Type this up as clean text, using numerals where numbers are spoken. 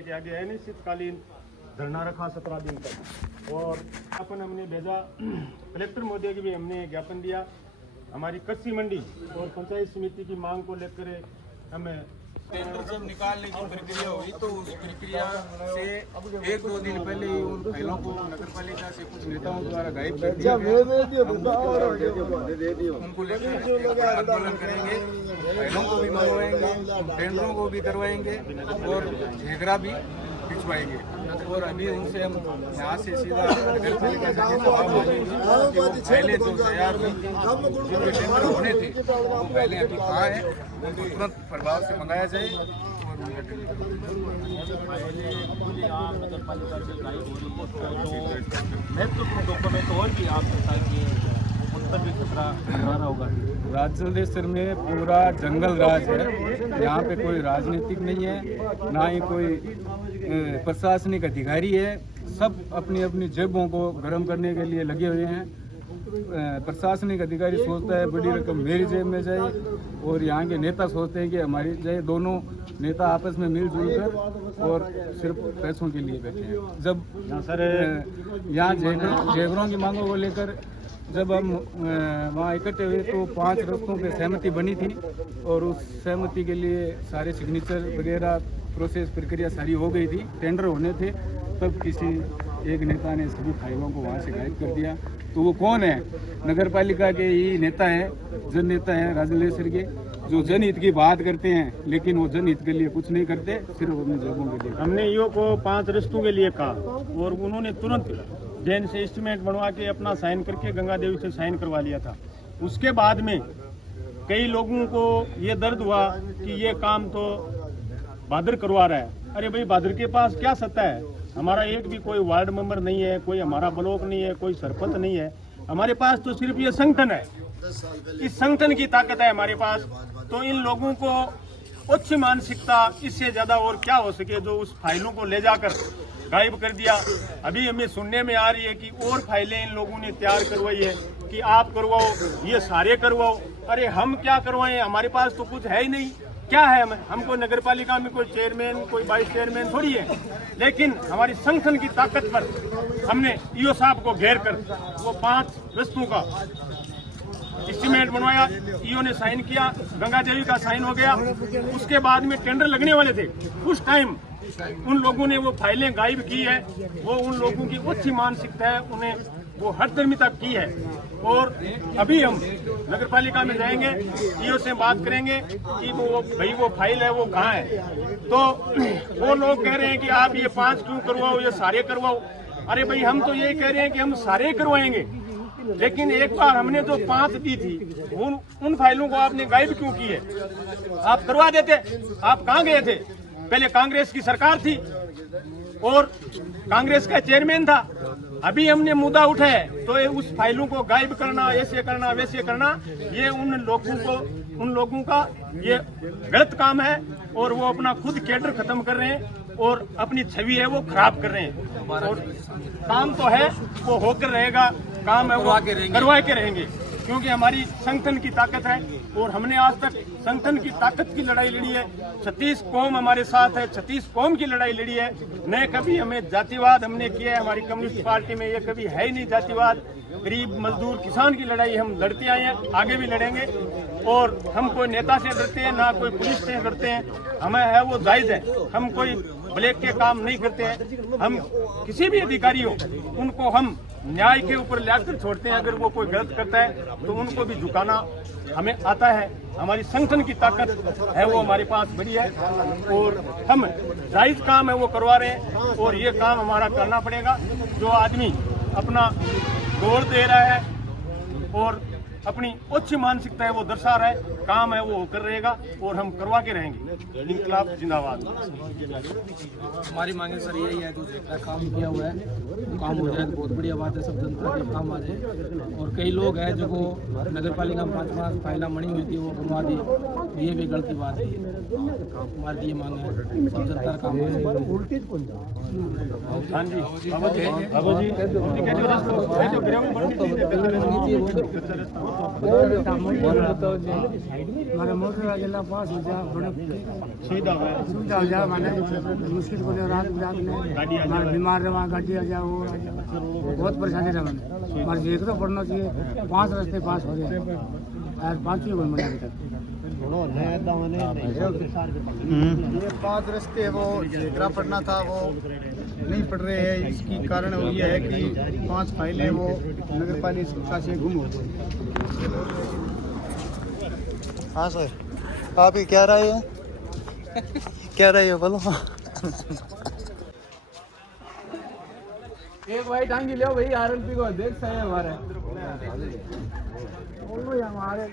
के आगे अनिश्चितकालीन धरना रखा 17 दिन तक और ज्ञापन हमने भेजा कलेक्टर महोदय की भी हमने ज्ञापन दिया। हमारी कृषि मंडी और पंचायत समिति की मांग को लेकर हमें टेंडर जब निकालने की प्रक्रिया हुई तो उस प्रक्रिया से 1-2 दिन पहले ही उन फाइलों को नगर पालिका से कुछ नेताओं द्वारा गायब कर दिया गया। उनको लेकर आंदोलन करेंगे, फाइलों को भी मंगवाएंगे, टेंडरों को भी करवाएंगे और घेगरा भी पिछवाएंगे। और अभी उनसे हम यहाँ से सीधा नगर पालिका से जवाब मांगेंगे कि वो फाइलें जो तैयार हुई थी, जो भी टेंडर होने थे, वो फाइलें अभी कहाँ हैं, उनको तुरंत प्रभाव से मंगाया जाए। और नगर पालिका से गायब हो रही है तो महत्वपूर्ण डॉक्यूमेंट और भी आप बताएंगे उन पर भी खतरा रहा होगा। राजलेश्वर में पूरा जंगल राज है, यहाँ पे कोई राजनीतिक नहीं है, ना ही कोई प्रशासनिक अधिकारी है। सब अपनी अपनी जेबों को गर्म करने के लिए लगे हुए हैं। प्रशासनिक अधिकारी सोचता है बड़ी रकम मेरी जेब में जाए और यहाँ के नेता सोचते हैं कि हमारी जाए। दोनों नेता आपस में मिलजुल कर और सिर्फ पैसों के लिए बैठे हैं। जब यहाँ जेवरों की मांगों को लेकर जब हम वहाँ इकट्ठे हुए तो 5 रस्तों पे सहमति बनी थी और उस सहमति के लिए सारे सिग्नेचर वगैरह प्रोसेस प्रक्रिया सारी हो गई थी, टेंडर होने थे। तब किसी एक नेता ने सभी फाइलों को वहाँ से गायब कर दिया। तो वो कौन है? नगर पालिका के ही नेता हैं, जन नेता हैं राजलेश्वर के, जो जनहित की बात करते हैं लेकिन वो जनहित के लिए कुछ नहीं करते, सिर्फ अपने जगहों के लिए। हमने ईओ को 5 रिश्तों के लिए कहा और उन्होंने तुरंत जैन से एस्टीमेट बनवा के अपना साइन करके गंगा देवी से साइन करवा लिया था। उसके बाद में कई लोगों को ये दर्द हुआ कि ये काम तो बादर करवा रहा है। अरे भाई, बादर के पास क्या सत्ता है? हमारा एक भी कोई वार्ड मेंबर नहीं है, कोई हमारा ब्लॉक नहीं है, कोई सरपंच नहीं है। हमारे पास तो सिर्फ ये संगठन है, इस संगठन की ताकत है हमारे पास। तो इन लोगों को उच्च मानसिकता, इससे ज्यादा और क्या हो सके, जो उस फाइलों को ले जाकर गायब कर दिया। अभी हमें सुनने में आ रही है कि और फाइलें इन लोगों ने तैयार करवाई है कि आप करवाओ, ये सारे करवाओ। अरे हम क्या करवाएं? हमारे पास तो कुछ है ही नहीं। क्या है? हमको नगर पालिका में कोई चेयरमैन, कोई वाइस चेयरमैन थोड़ी है। लेकिन हमारी संगठन की ताकत पर हमने ईओ साहब को घेर कर वो 5 रस्तों का एस्टीमेट बनवाया। ईओ ने साइन किया, गंगा देवी का साइन हो गया। उसके बाद में टेंडर लगने वाले थे, उस टाइम उन लोगों ने वो फाइलें गायब की है। वो उन लोगों की उच्च मानसिकता है, उन्हें वो हठधर्मिता की है। और अभी हम नगर पालिका में जाएंगे, ईओ से बात करेंगे कि वो फाइल है वो कहाँ है। तो वो लोग कह रहे हैं कि आप ये 5 क्यों करवाओ, ये सारे करवाओ। अरे भाई, हम तो ये कह रहे हैं कि हम सारे करवाएंगे, लेकिन एक बार हमने जो 5 दी थी उन फाइलों को आपने गायब क्यों की है? आप करवा देते। आप कहाँ गए थे? पहले कांग्रेस की सरकार थी और कांग्रेस का चेयरमैन था। अभी हमने मुद्दा उठाया तो उस फाइलों को गायब करना, ऐसे करना, वैसे करना, ये उन लोगों का ये गलत काम है। और वो अपना खुद कैडर खत्म कर रहे हैं और अपनी छवि है वो खराब कर रहे हैं। और काम तो है वो होकर रहेगा, काम है वो करवा के रहेंगे, क्योंकि हमारी संगठन की ताकत है। और हमने आज तक संगठन की ताकत की लड़ाई लड़ी है। 36 कौम हमारे साथ है, 36 कौम की लड़ाई लड़ी है। न कभी हमें जातिवाद हमने किया है। हमारी कम्युनिस्ट पार्टी में ये कभी है ही नहीं जातिवाद। गरीब मजदूर किसान की लड़ाई हम लड़ते आए हैं, आगे भी लड़ेंगे। और हम कोई नेता से डरते हैं ना कोई पुलिस से डरते हैं। हमें है वो जायज है, हम कोई ब्लैक के काम नहीं करते हैं। हम किसी भी अधिकारी हो उनको हम न्याय के ऊपर लाकर छोड़ते हैं। अगर वो कोई गलत करता है तो उनको भी झुकाना हमें आता है। हमारी संगठन की ताकत है वो हमारे पास बड़ी है और हम जायज काम है वो करवा रहे हैं। और ये काम हमारा करना पड़ेगा। जो आदमी अपना दौड़ दे रहा है और अपनी उच्च मानसिकता है वो दर्शा रहा है, काम है वो होकर रहेगा और हम करवा के रहेंगे। इंकलाब जिंदाबाद। हमारी मांगे सर यही है, जो जितना काम किया हुआ है वो काम हो जाए तो बहुत बढ़िया बात है, सब जनता के काम आ जाए। और कई लोग हैं जो नगर पालिका में 5 फाइलें मनी हुई थी वो बनवा दी, ये भी गलती बात है। हमारी ये मांग है सब जनता का काम है। हाँ जी, बाबा जी हमारे मोटर जिला पास हो जाए थोड़ा सुविधा हुआ है सुविधा हो जाए माने मुश्किल को रात बिरात में हमारे बीमार रहे वहाँ गाड़ी आ जाए वो आ जाए बहुत परेशानी रहे मैंने हमारे देख तो पड़ना चाहिए 5 रास्ते पास हो गए आज 5 ही कोई मिला अभी तक ये 5 रास्ते वो झेकरा पड़ना था वो नहीं पड़ रहे हैं। इसकी कारण वो ये है कि 5 फाइलें वो नगर पालिका से गुम हो गई। हाँ सर, आप ही क्या राय है? क्या राय है बोलो। एक भाई टांगी लियो भाई आरएलपी को देख सही है हमारे हमारे